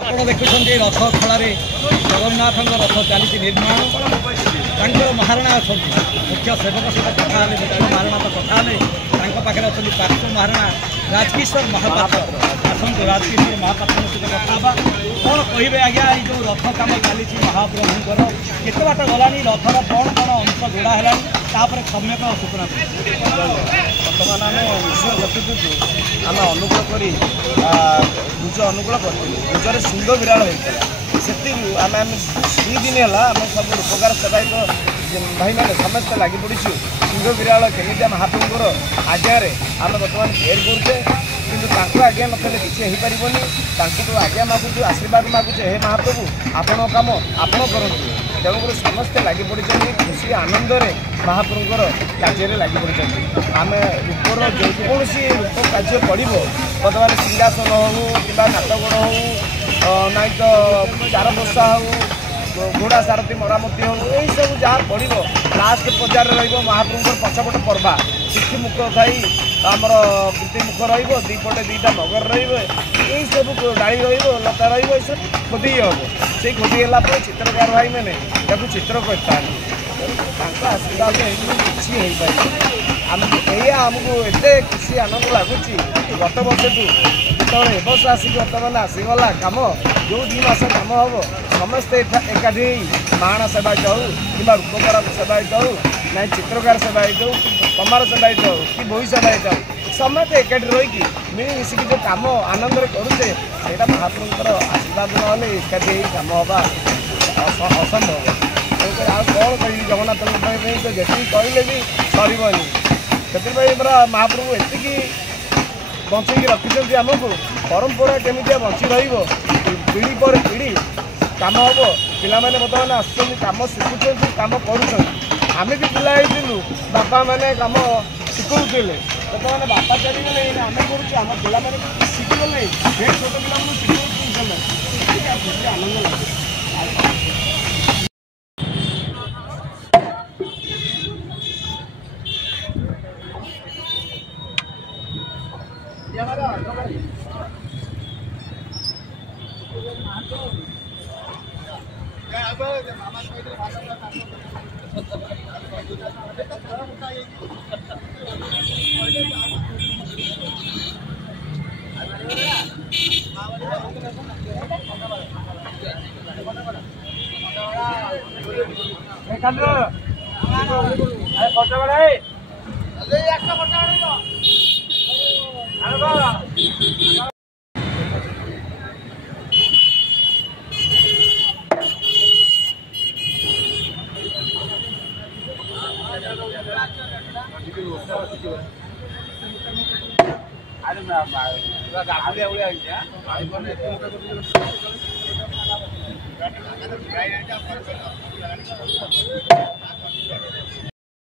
ଆପଣ ଦେଖୁଛନ୍ତି ରଥ ଖଳାରେ ଜଗନ୍ନାଥଙ୍କ ରଥ ଚାଲିଛି ନିର୍ମାଣ। ତାଙ୍କର ମହାରଣା ଅଛନ୍ତି, ମୁଖ୍ୟ ସେବକ ସହିତ କଥା ହେଲେ, ମହାରଣା ତ କଥା ହେଲେ, ତାଙ୍କ ପାଖରେ ଅଛନ୍ତି ପାର୍ଶ୍ୱ ମହାରଣା ରାଜକିଶୋର ମହାପାତ୍ର। ଆସନ୍ତୁ ରାଜକିଶୋର ମହାପାତ୍ରଙ୍କ ସହିତ କଥା ହେବା। କ'ଣ କହିବେ ଆଜ୍ଞା, ଏଇ ଯେଉଁ ରଥ କାମ ଚାଲିଛି ମହାପ୍ରଭୁଙ୍କର, କେତେ ବାଟ ଗଲାଣି, ରଥର କ'ଣ କ'ଣ ଅଂଶ ଯୋଡ଼ା ହେଲାଣି, ତାପରେ ସମ୍ୟକ ସୂଚନା। ବର୍ତ୍ତମାନ ଆମେ ବିଷୟ ପ୍ରତିକୁ ଆମେ ଅନୁକୂଳ କରି ଭୁଜ ଅନୁକୂଳ କରିଥିଲୁ। ଭୁଜରେ ସିଂହ ବିରାଳ ହୋଇଥିଲା, ସେଥିରୁ ଆମେ 2 ଦିନ ହେଲା ଆମେ ସବୁ ଉପକାର ସେବାୟତ ଭାଇମାନେ ସମସ୍ତେ ଲାଗି ପଡ଼ିଛୁ। ସିଂହ ବିରାଳ କେମିତିଆ ମହାପ୍ରଭୁଙ୍କର ଆଜ୍ଞାରେ ଆମେ ବର୍ତ୍ତମାନ ତିଆରି କରୁଛେ, କିନ୍ତୁ ତାଙ୍କ ଆଜ୍ଞା ନଥିଲେ କିଛି ହେଇପାରିବନି। ତାଙ୍କୁ ଆଜ୍ଞା ମାଗୁଛୁ, ଆଶୀର୍ବାଦ ମାଗୁଛେ, ହେ ମହାପ୍ରଭୁ ଆପଣଙ୍କ କାମ ଆପଣ କରନ୍ତୁ। ତେଣୁକରି ସମସ୍ତେ ଲାଗି ପଡ଼ିଛନ୍ତି, ଖୁସି ଆନନ୍ଦରେ ମହାପ୍ରଭୁଙ୍କର କାର୍ଯ୍ୟରେ ଲାଗି ପଡ଼ିଛନ୍ତି। ଆମେ ରୂପର ଯେକୌଣସି ରୂପ କାର୍ଯ୍ୟ ପଡ଼ିବ, ବର୍ତ୍ତମାନ ସିଂହାସନ ହେଉ କିମ୍ବା ନାଟଗଡ଼ ହେଉ, ନାଇଁ ତ ଚାର ବସା ହେଉ, ଘୋଡ଼ା ସାରଥୀ ମରାମତି ହେଉ, ଏହିସବୁ ଯାହା ପଡ଼ିବ ଲାଷ୍ଟ ପର୍ଯ୍ୟାୟରେ ରହିବ ମହାପ୍ରଭୁଙ୍କର ପଛପଟ ପର୍ବା। କିଛି ମୁଖ ଥାଇ ଆମର କୀର୍ତ୍ତି ମୁଖ ରହିବ, ଦୁଇପଟେ 2ଟା ମଗର ରହିବ, ଏହିସବୁ ଡାଳି ରହିବ, ଲତା ରହିବ, ଏସବୁ ଖୋଦେଇ ହେବ। ସେଇ ଖୋଦେଇ ହେଲା ପରେ ଚିତ୍ରକାର ଭାଇମାନେ ତାକୁ ଚିତ୍ର କରିଥାନ୍ତି। ତାଙ୍କ ଆଶୀର୍ବାଦ ଏମିତି କିଛି ହେଇପାରିବ। ଏଇଆ ଆମକୁ ଏତେ ଖୁସି ଆନନ୍ଦ ଲାଗୁଛି। ଗତ ବର୍ଷଠୁ ଯେତେବେଳେ ଏ ବର୍ଷ ଆସିକି ବର୍ତ୍ତମାନ ଆସିଗଲା କାମ, ଯେଉଁ 2 ମାସ କାମ ହେବ, ସମସ୍ତେ ଏକାଠି ହେଇ ମାହାଣା ସେବାୟତ ହେଉ କିମ୍ବା ରୂପକାର ସେବାୟତ ହେଉ, ନାଇଁ ଚିତ୍ରକାର ସେବାୟତ ହେଉ କି କମାର ସେବାୟତ ହେଉ କି ବୋଇ ସେବାୟତ ହେଉ, ସମସ୍ତେ ଏକାଠି ରହିକି ମିଳିମିଶିକି ଯେଉଁ କାମ ଆନନ୍ଦରେ କରୁଛେ, ସେଇଟା ମହାପ୍ରଭୁଙ୍କର ଆଶୀର୍ବାଦ ନହେଲେ ଏକାଠି ହେଇ କାମ ହେବା ଅସମ୍ଭବ। ତେଣୁକରି ଆଉ କ'ଣ କହିବି, ଜଗନ୍ନାଥଙ୍କ ପାଇଁ ତ ଯେତିକି କହିଲେ ବି ସରିବନି। ସେଥିପାଇଁ ପୁରା ମହାପ୍ରଭୁ ଏତିକି ବଞ୍ଚେଇକି ରଖିଛନ୍ତି ଆମକୁ। ପରମ୍ପରା କେମିତିଆ ବଞ୍ଚି ରହିବ, ପିଢ଼ି ପରେ ପିଢ଼ି କାମ ହେବ। ପିଲାମାନେ ବର୍ତ୍ତମାନ ଆସୁଛନ୍ତି, କାମ ଶିଖୁଛନ୍ତି, କାମ କରୁଛନ୍ତି। ଆମେ ବି ପିଲା ହେଇଥିଲୁ, ବାପାମାନେ କାମ ଶିଖଉଥିଲେ, ବର୍ତ୍ତମାନ ବାପା ଚାଲିଗଲେ, ଆମେ କରୁଛୁ, ଆମ ପିଲାମାନେ ଶିଖିଗଲେ, ସେ ଛୋଟ ପିଲାମାନଙ୍କୁ ଶିଖଉଛନ୍ତି। ସେଇଟା ଖୁସି ଆନନ୍ଦ ଲାଗେ।